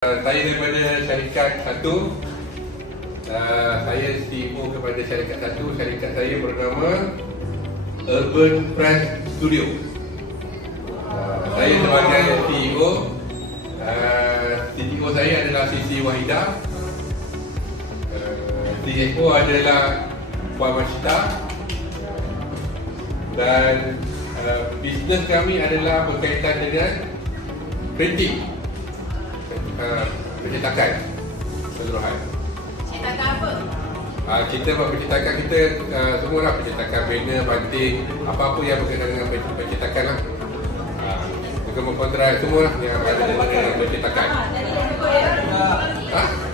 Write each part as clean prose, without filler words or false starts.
Saya daripada syarikat satu. Saya CEO kepada syarikat satu. Syarikat saya bernama Urban Press Studio. Saya sebagai CEO. CTO saya adalah Siti Wahidah. CFO adalah Puan Masita. Dan bisnes kami adalah berkaitan dengan printing, pencetakan keseluruhan. Cetakan apa? Kita buat pencetakan kita semualah, pencetakan banner, banting, apa-apa yang berkaitan dengan pencetakan lah. Juga kontrak semua lah yang ada dengan pencetakan. Tadi dah sebut ya?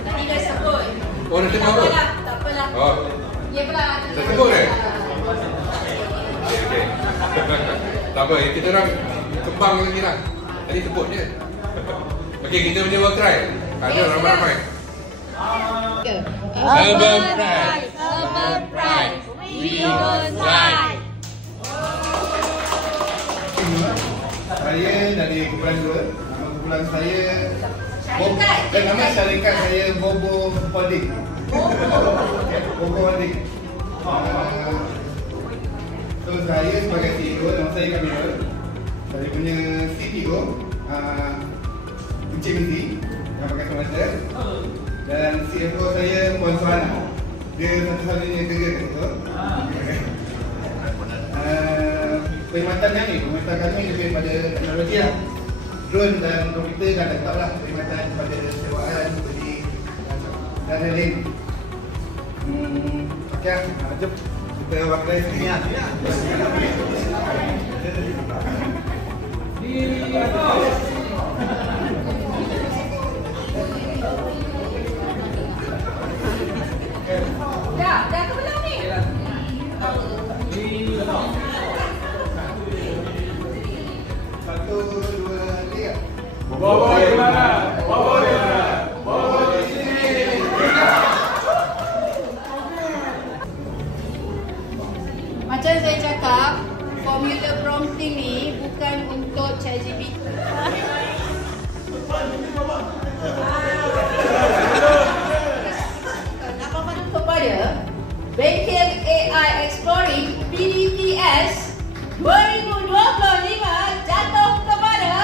Tadi dah sebut. Oh, dah sebut apa? Tak apalah. Oh, Ya pula. dah sebut kan? Okey. Tak apa, kita orang kembang lagi lah. Tadi sebut je. Okey, kita punya work try. Ada ramai-ramai. Urban Press. Urban Press. We don't lie. Saya dari kumpulan 2. Nama kumpulan saya Syarikat. nama syarikat saya Bobo Holding. Bobo Holding. So saya sebagai CEO, nama saya Kamil. Saya punya CTO Encik Menti yang pakai semester. Dan CFO saya Puan Suhana. Dia satu-satunya kerja kat situ. Perkhidmatan kami lebih pada teknologi lah. Drone dan komputer dan laptop lah. Perkhidmatan pada sewaan, beli dan lain-lain. Okey, jom kita pakai sini lah. Dah ke belum ni? Satu, dua, tiga. Bobo di mana? Bobo di mana? Bobo di sini. Macam saya cakap, formula prompting ni bukan untuk ChatGPT. Apa-apa kepada Bengkel AI Exploring PDPS 2025 jatuh kepada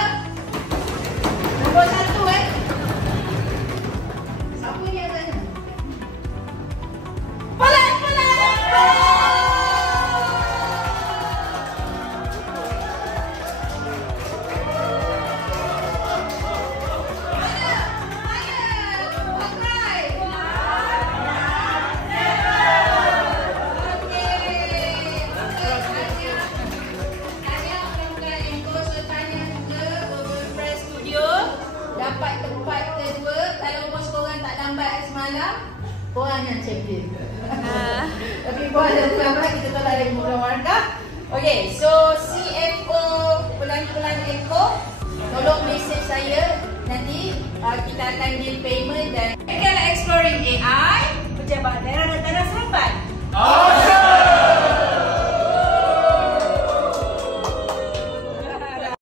nombor 1 Siapa ni yang tanya? Pelan-pelan! Dapat tempat kedua. Kalau bos korang tak lambat semalam, korang yang champion. Tapi bos dah lambat, kita tolak dari muka markah. Okay, so CFO Pelan-Pelan Eco, tolong message saya. Nanti kita akan deal payment dan Bengkel Exploring AI, pejabat daerah dan